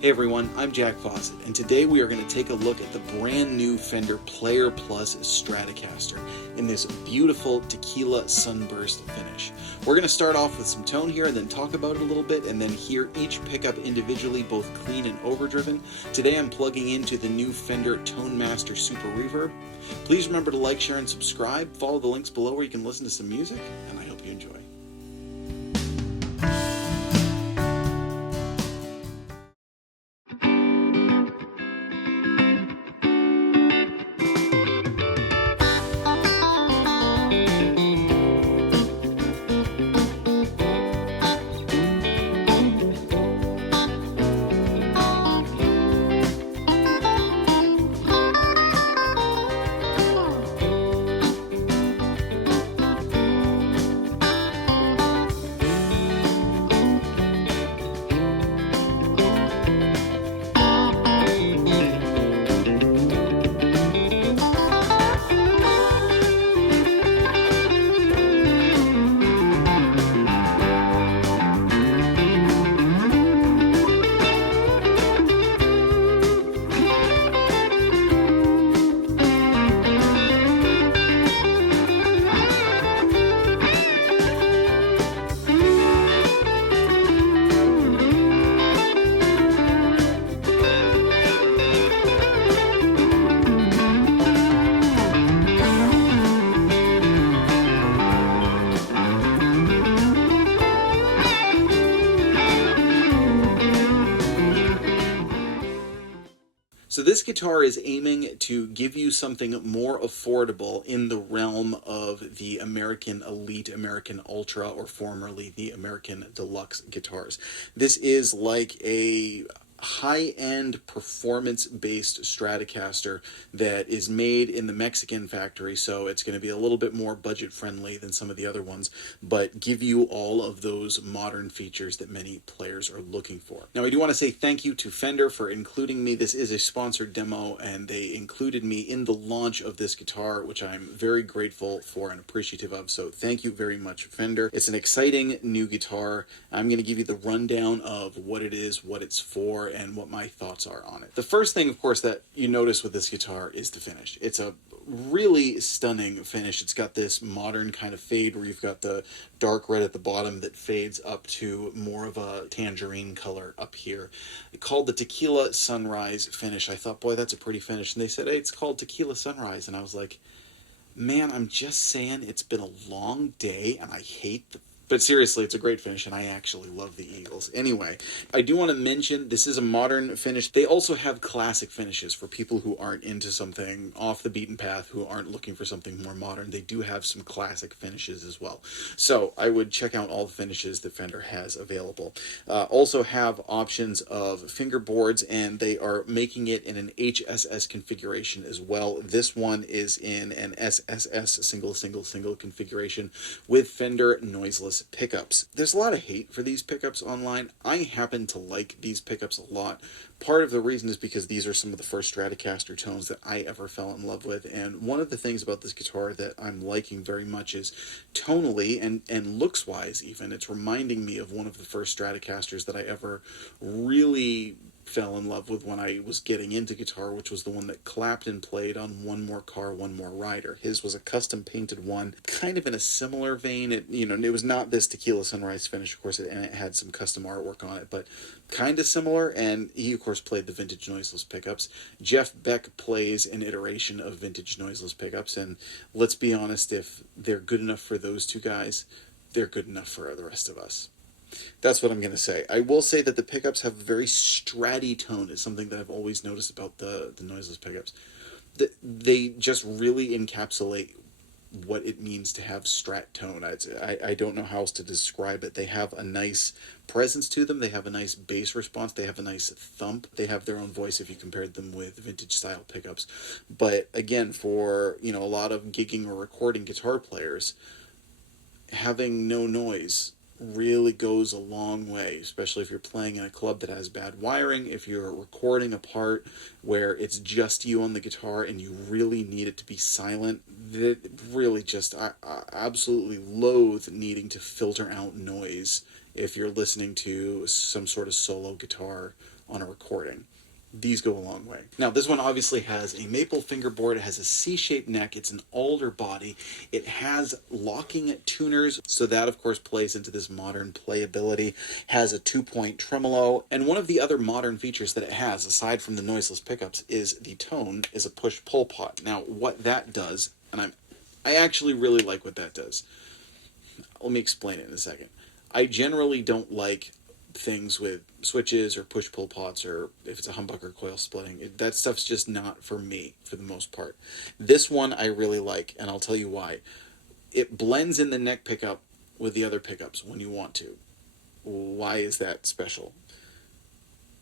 Hey everyone, I'm Jack Fossett, and today we are going to take a look at the brand new Fender Player Plus Stratocaster in this beautiful tequila sunburst finish. We're going to start off with some tone here and then talk about it a little bit and then hear each pickup individually, both clean and overdriven. Today I'm plugging into the new Fender Tone Master Super Reverb. Please remember to like, share, and subscribe. Follow the links below where you can listen to some music, and I hope you enjoy. So this guitar is aiming to give you something more affordable in the realm of the American Elite, American Ultra, or formerly the American Deluxe guitars. This is like a high-end performance-based Stratocaster that is made in the Mexican factory, so it's going to be a little bit more budget-friendly than some of the other ones, but give you all of those modern features that many players are looking for. Now, I do want to say thank you to Fender for including me. This is a sponsored demo, and they included me in the launch of this guitar, which I'm very grateful for and appreciative of, so thank you very much, Fender. It's an exciting new guitar. I'm going to give you the rundown of what it is, what it's for, and what my thoughts are on it. The first thing, of course, that you notice with this guitar is the finish. It's a really stunning finish. It's got this modern kind of fade where you've got the dark red at the bottom that fades up to more of a tangerine color up here. It's called the Tequila Sunrise finish. I thought, boy, that's a pretty finish. And they said, hey, it's called Tequila Sunrise. And I was like, man, I'm just saying it's been a long day and I hate the... But seriously, it's a great finish, and I actually love the Eagles. Anyway, I do want to mention this is a modern finish. They also have classic finishes for people who aren't into something off the beaten path, who aren't looking for something more modern. They do have some classic finishes as well. So I would check out all the finishes that Fender has available. Also have options of fingerboards, and they are making it in an HSS configuration as well. This one is in an SSS single configuration with Fender Noiseless Pickups. There's a lot of hate for these pickups online. I happen to like these pickups a lot. Part of the reason is because these are some of the first Stratocaster tones that I ever fell in love with, and one of the things about this guitar that I'm liking very much is tonally and looks-wise even, it's reminding me of one of the first Stratocasters that I ever really fell in love with when I was getting into guitar, which was the one that Clapton played on One More Car, One More Rider. His was a custom painted one, kind of in a similar vein. It was not this Tequila Sunrise finish, of course, and it had some custom artwork on it, but kind of similar. And he, of course, played the Vintage Noiseless Pickups. Jeff Beck plays an iteration of Vintage Noiseless Pickups, and let's be honest, if they're good enough for those two guys, they're good enough for the rest of us. That's what I'm going to say. I will say that the pickups have a very stratty tone. It's something that I've always noticed about the noiseless pickups. They just really encapsulate what it means to have strat tone. I don't know how else to describe it. They have a nice presence to them. They have a nice bass response. They have a nice thump. They have their own voice if you compared them with vintage style pickups. But again, for a lot of gigging or recording guitar players, having no noise really goes a long way, especially if you're playing in a club that has bad wiring, if you're recording a part where it's just you on the guitar and you really need it to be silent. That really just, I absolutely loathe needing to filter out noise if you're listening to some sort of solo guitar on a recording. These go a long way. Now, this one obviously has a maple fingerboard. It has a C-shaped neck. It's an alder body. It has locking tuners, so that, of course, plays into this modern playability. Has a 2-point tremolo, and one of the other modern features that it has, aside from the noiseless pickups, is the tone is a push-pull pot. Now, what that does, and I actually really like what that does. Let me explain it in a second. I generally don't like things with switches or push-pull pots, or if it's a humbucker coil splitting. That stuff's just not for me for the most part. This one I really like, and I'll tell you why. It blends in the neck pickup with the other pickups when you want to. Why is that special?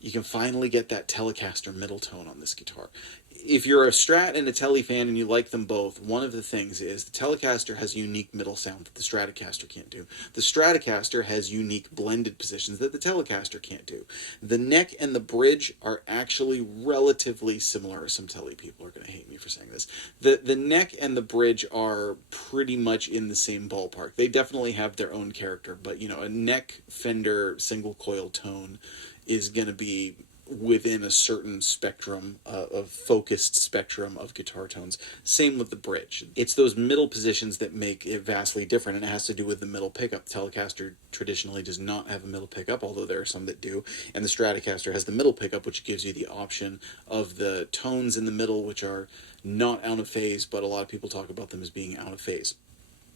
You can finally get that Telecaster middle tone on this guitar. If you're a Strat and a Tele fan and you like them both, one of the things is the Telecaster has a unique middle sound that the Stratocaster can't do. The Stratocaster has unique blended positions that the Telecaster can't do. The neck and the bridge are actually relatively similar. Some Tele people are going to hate me for saying this. The neck and the bridge are pretty much in the same ballpark. They definitely have their own character, but you know, a neck Fender single coil tone is going to be within a certain spectrum, of focused spectrum of guitar tones. Same with the bridge. It's those middle positions that make it vastly different, and it has to do with the middle pickup. Telecaster traditionally does not have a middle pickup, although there are some that do, and the Stratocaster has the middle pickup, which gives you the option of the tones in the middle, which are not out of phase, but a lot of people talk about them as being out of phase.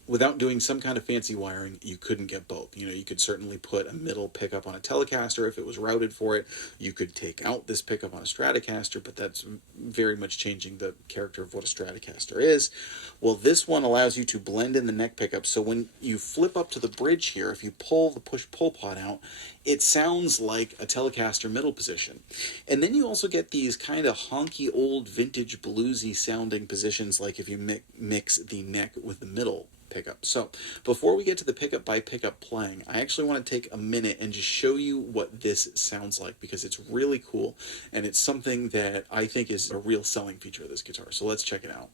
Without doing some kind of fancy wiring, you couldn't get both. You know, you could certainly put a middle pickup on a Telecaster if it was routed for it. You could take out this pickup on a Stratocaster, but that's very much changing the character of what a Stratocaster is. Well, this one allows you to blend in the neck pickup, so when you flip up to the bridge here, if you pull the push-pull pot out, it sounds like a Telecaster middle position. And then you also get these kind of honky old vintage bluesy sounding positions, like if you mix the neck with the middle pickup. So before we get to the pickup by pickup playing, I actually want to take a minute and just show you what this sounds like, because it's really cool and it's something that I think is a real selling feature of this guitar. So let's check it out.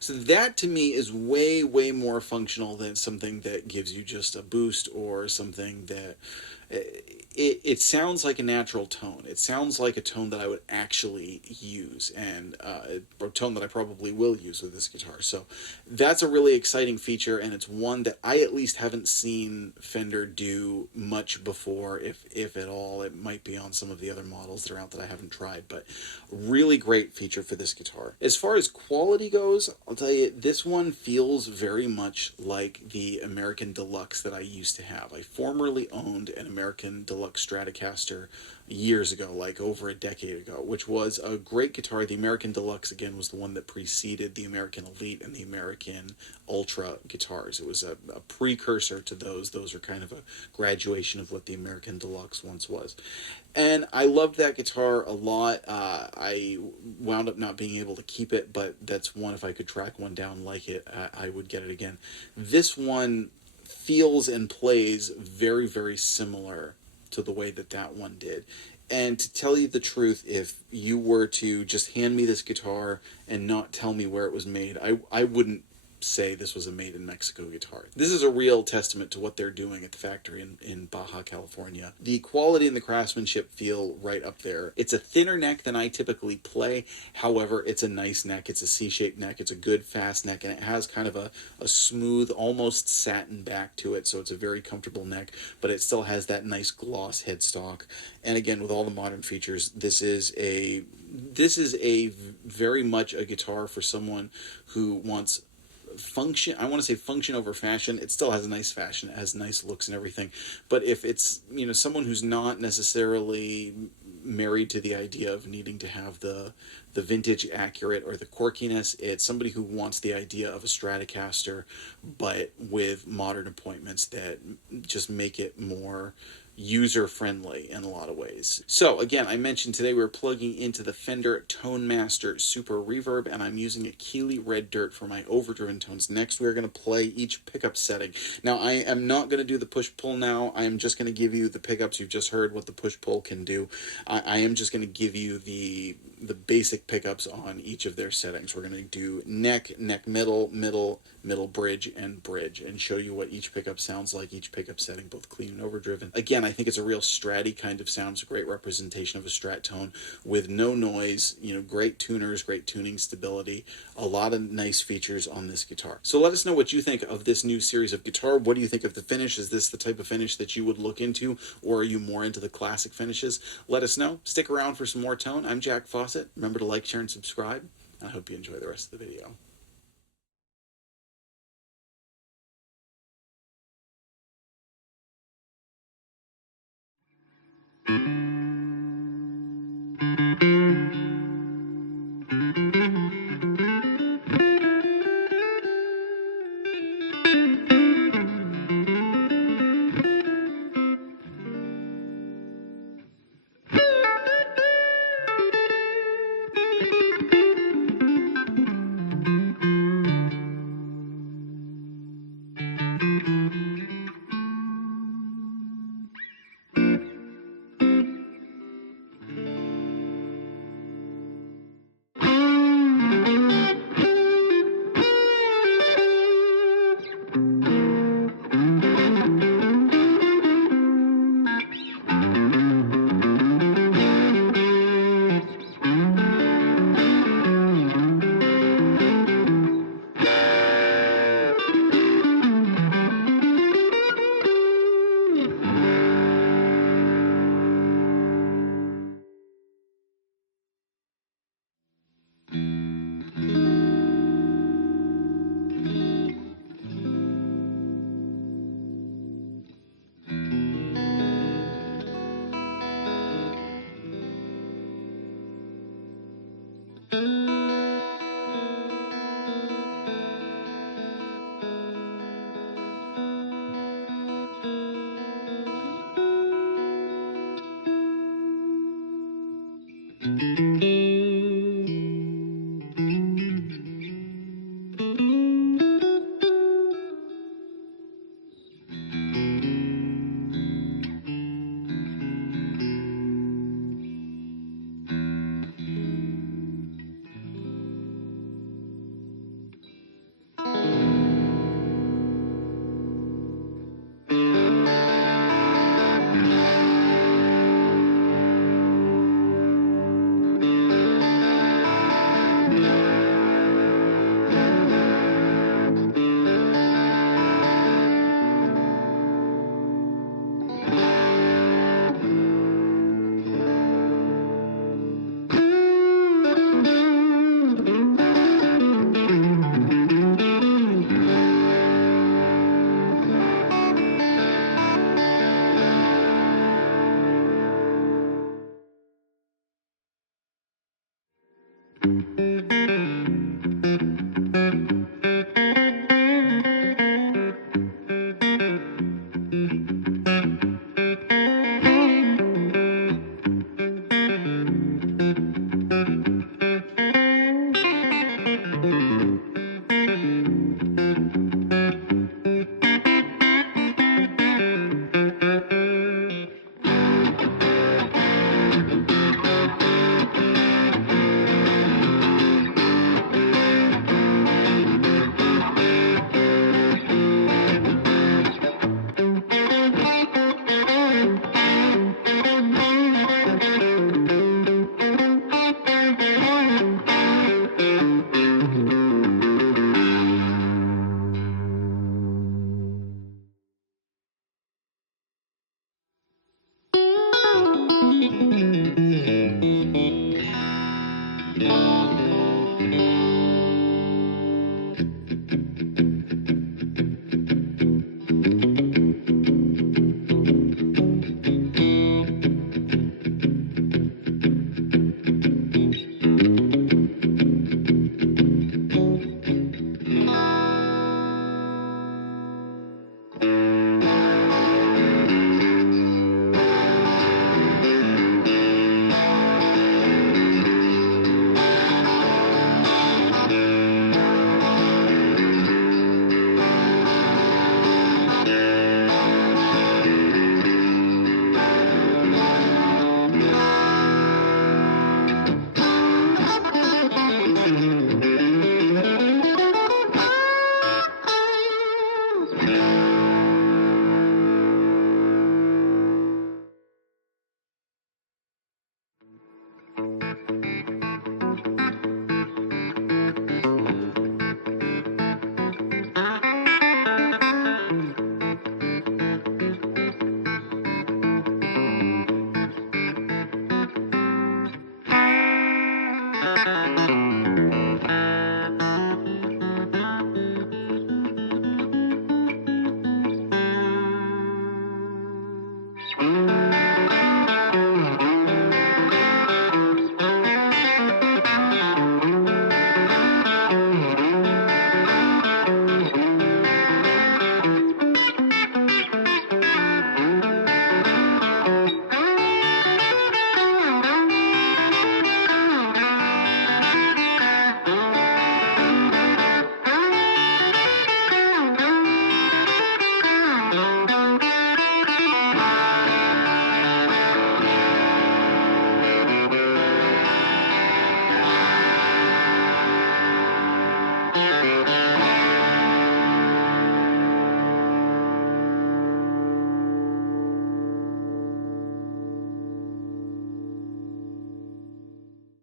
So that to me is way, way more functional than something that gives you just a boost, or something that it sounds like a natural tone. It sounds like a tone that I would actually use, and a tone that I probably will use with this guitar. So that's a really exciting feature, and it's one that I at least haven't seen Fender do much before, if at all. It might be on some of the other models that are out that I haven't tried, but really great feature for this guitar. As far as quality goes, I'll tell you, this one feels very much like the American Deluxe that I used to have. I formerly owned an American Deluxe Stratocaster years ago, like over a decade ago, which was a great guitar. The American Deluxe, again, was the one that preceded the American Elite and the American Ultra guitars. It was a precursor to those. Those are kind of a graduation of what the American Deluxe once was. And I loved that guitar a lot. I wound up not being able to keep it, but that's one, if I could track one down like it, I would get it again. This one feels and plays very, very similar to the way that that one did. And to tell you the truth, if you were to just hand me this guitar and not tell me where it was made, I wouldn't say this was a made in Mexico guitar. This is a real testament to what they're doing at the factory in Baja California. The quality and the craftsmanship feel right up there. It's a thinner neck than I typically play. However, it's a nice neck. It's a C-shaped neck. It's a good fast neck, and it has kind of a smooth, almost satin back to it, so it's a very comfortable neck, but it still has that nice gloss headstock. And again, with all the modern features, this is a very much a guitar for someone who wants function. I want to say function over fashion. It still has a nice fashion, it has nice looks and everything, but if it's, you know, someone who's not necessarily married to the idea of needing to have the vintage accurate or the quirkiness, it's somebody who wants the idea of a Stratocaster but with modern appointments that just make it more user friendly in a lot of ways. So again, I mentioned today we're plugging into the Fender Tone Master Super Reverb, and I'm using a Keeley Red Dirt for my overdriven tones. Next, we're going to play each pickup setting. Now, I am not going to do the push-pull now. I am just going to give you the pickups. You've just heard what the push-pull can do. I am just going to give you the basic pickups on each of their settings. We're going to do neck, neck middle, middle, middle bridge, and bridge, and show you what each pickup sounds like, each pickup setting, both clean and overdriven. Again, I think it's a real Stratty kind of sound. It's a great representation of a Strat tone with no noise, you know, great tuners, great tuning stability, a lot of nice features on this guitar. So let us know what you think of this new series of guitar. What do you think of the finish? Is this the type of finish that you would look into, or are you more into the classic finishes? Let us know. Stick around for some more tone. I'm Jack Fossett. Remember to like, share, and subscribe. I hope you enjoy the rest of the video.